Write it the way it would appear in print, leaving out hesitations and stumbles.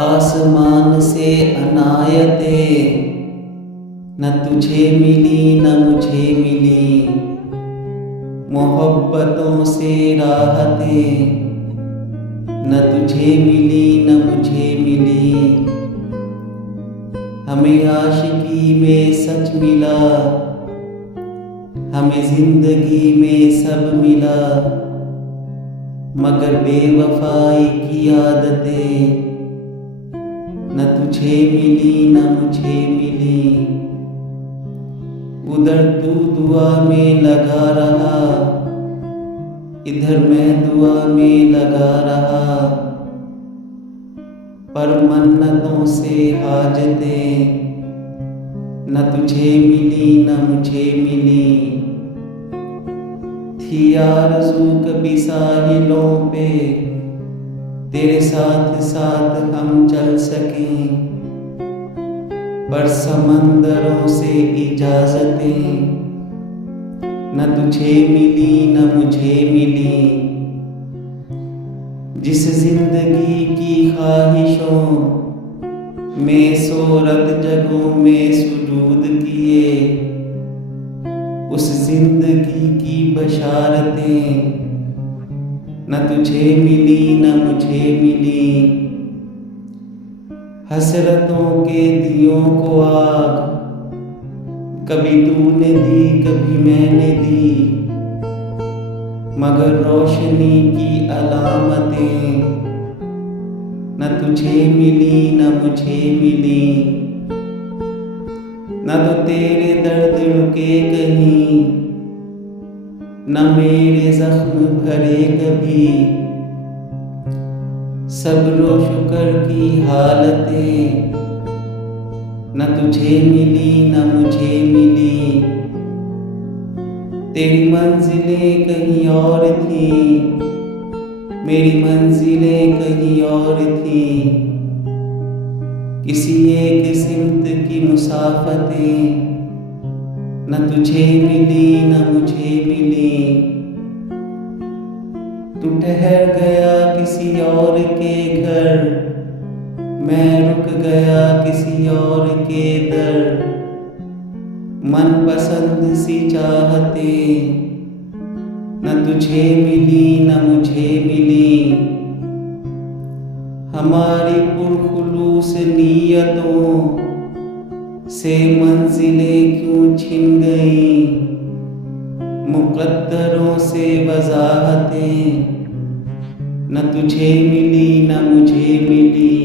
आसमान से अनायते न तुझे मिली न मुझे मिली, मोहब्बतों से राहतें न तुझे मिली न मुझे मिली। हमें आशिकी में सच मिला, हमें जिंदगी में सब मिला, मगर बेवफाई की आदतें न तुझे मिली न मुझे मिली। उधर तू दुआ में लगा रहा, इधर मैं दुआ में लगा रहा, पर मन्नतों से हाजतें न तुझे मिली न मुझे मिली। थी आरज़ू कभी साहिलों पे तेरे साथ साथ हम चल सकें, पर समंदरों से इजाजतें न तुझे मिली न मुझे मिली। जिस जिंदगी की ख्वाहिशों में सोरत जगों में सुजूद किए, उस जिंदगी की बशारतें न तुझे मिली न मुझे मिली। हसरतों के दियों को आग कभी तूने दी कभी मैंने दी, मगर रोशनी की अलामतें न तुझे मिली न मुझे मिली। न तो तेरे दर्द रुके कहीं, न मेरे जख्म भरे कभी, सब्र शुक्र की हालतें न तुझे मिली न मुझे मिली। तेरी मंजिलें कहीं और थी, मेरी मंजिलें कहीं और थी। किसी एक सिमत की मुसाफतें न तुझे मिली न मुझे मिली। तू ठहर गया किसी और के घर, मैं रुक गया किसी और के दर। मन पसंद सी चाहतें न तुझे मिली न मुझे मिली। हमारी पुरखुलूस नीयतों से मंजिलें क्यों छिन गई, मुक़द्दरों से वज़ाहतें न तुझे मिली न मुझे मिली।